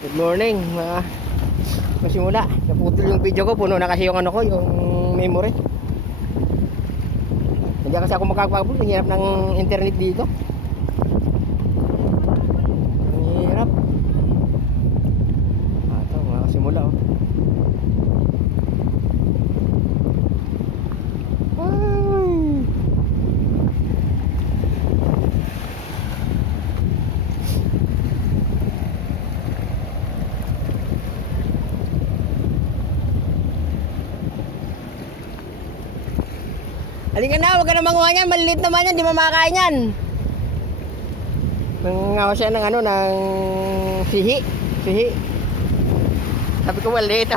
Good morning mga masimula. Naputol yung video ko, puno na kasi yung ano ko, yung memory. Hindi kasi ako makakapagod, ang hirap ng internet dito. Ang hirap. Ito mga masimula oh. Halika na, huwag ka na manguha niyan. Maliliit naman yan, di mamakain yan. Nangawa siya ng ano, ng sihi. Sihi. Sabi ko maliit.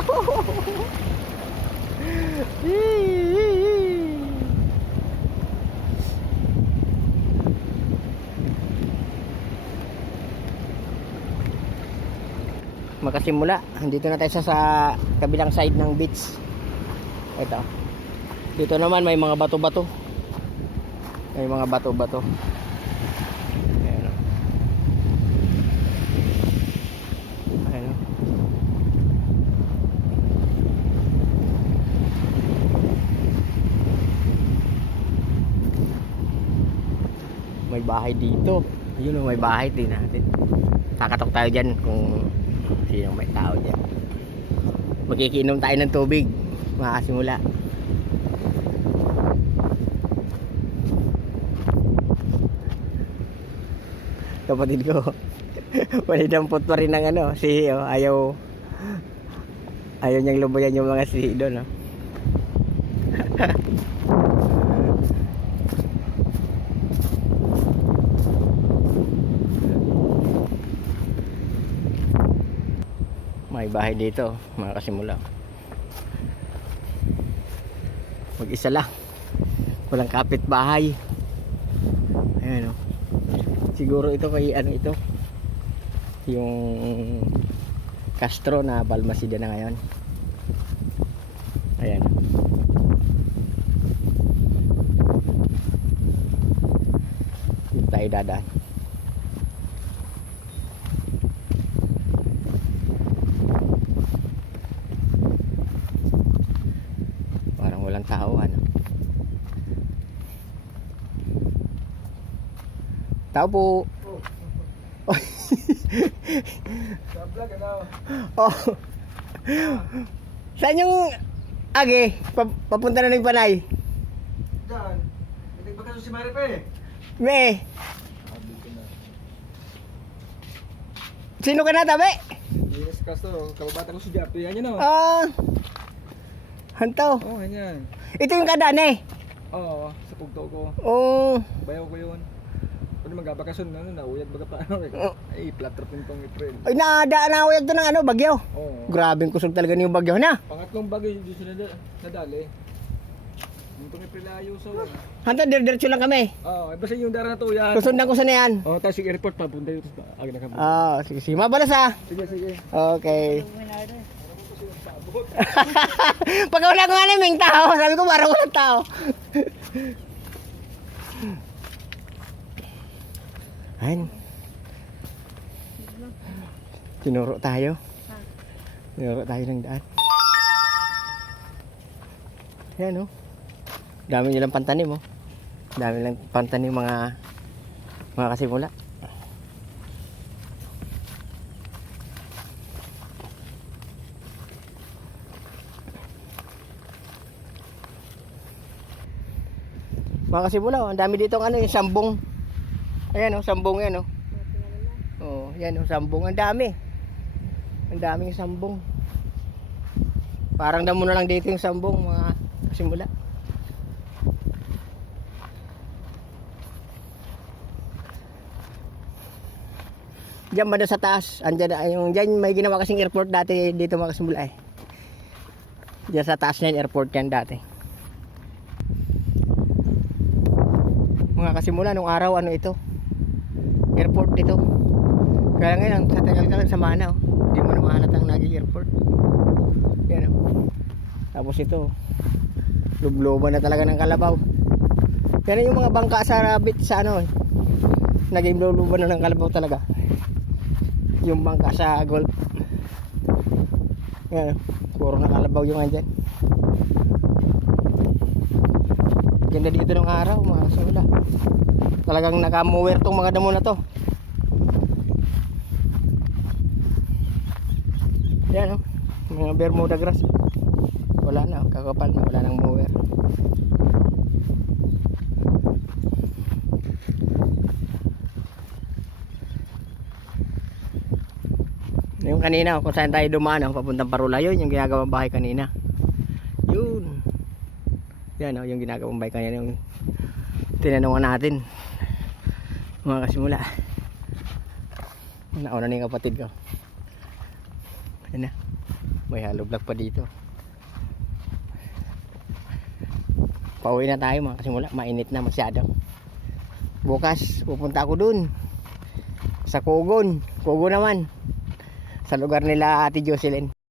Makasimula. Dito na tayo sa kabilang side ng beach. Ito. Dito naman may mga bato-bato. May mga bato-bato. Ayan o. Ayan o. May bahay dito. Yun o, may bahay din natin. Kakatok tayo dyan kung sino may tao dyan. Magkikinom tayo ng tubig. Makasimula. Kapatid ko panidampot pa rin ng ano sihi oh. Ayaw niyang lubayan yung mga sihi doon oh. May bahay dito mga kasimula, mag-isa lang, walang kapitbahay. Ayan oh. Siguro ito kay ano ito, yung Castro na Balmaceda na ngayon. Ayan. Dito tayo dadaan. Parang walang tao ano. Tao po. Oh. Oh. Saan yung age? Papunta na ng Panay? Diyan. Nagbakasyon si Maripe. Me. Sino ka na tabi? Yes, Castro. Kababata ko si Japi. Yan yun o. Hantaw. Oo, yan. Ito yung kadaan eh. Oo, sa pugto ko. Oh. Bayaw ko yun. Pwede magbakasyon na, nauyad baga pa. Ay, flat trap yung pang April. Ay, nadaan na ako ito ng ano, bagyo. Oo. Grabing kusog talaga yung bagyo na. Pangatlong bagay, hindi sila nadali. Yung pang April ayaw sa wala. Hantaw, diretso lang kami. Oo, basta yung dara na to yan. Susundan ko sa na yan. Oo, tayo sige airport pa. Punta yun. Agad na kami. Sige, sige. Mabalas ha. Sige, sige. Okay. Pagka wala ko nga naming tao, sabi ko parang walang tao. Ayan. Tinuro tayo. Tinuro tayo ng daan. Ayan o. Dami nilang pantanim o. Dami nilang pantanim mga kasimula. Mga kasimula, ang dami dito ng ano, yung sambong. Ayan oh, sambong yan oh. Oh, yan oh, sambong. Ang dami. Ang daming sambong. Parang damo na lang dito yung sambong, mga kasimula. Diyan ba sa taas? Andyan, yung diyan may ginawa kasing airport dati dito mga kasimula eh. Diyan sa taas na yung airport yan dati. Mga kasimula, nung araw ano ito? Airport ito. Kaya ngayon, sa tagal-tagal sa mana oh. Hindi mo na mahalatang naging airport. Yan oh. Tapos ito, lubloban na talaga ng kalabaw. Yan yung mga bangka sa rabbit sa ano eh. Naging lubloban na ng kalabaw talaga. Yung bangka sa golf. Yan, puro nakalabaw yung andyan. Ganda dito ng araw mga kasula. Talagang nakamower tong mga damo na to. Yan, mga Bermuda grass. Wala na, kakapal na, wala nang mower. Yung kanina kung saan tayo dumaan, papuntang Parula, yun yung ginagawang bahay kanina. Yun. Yan yung ginagawang bahay kanina, yung tinanungan natin. Mga kasimula. Nauna na yung kapatid ko. Yan na. May hollow block pa dito. Pauwi na tayo mga kasimula. Mainit na masyado. Bukas pupunta ako dun sa Kugon. Kugon naman. Sa lugar nila Ate Jocelyn.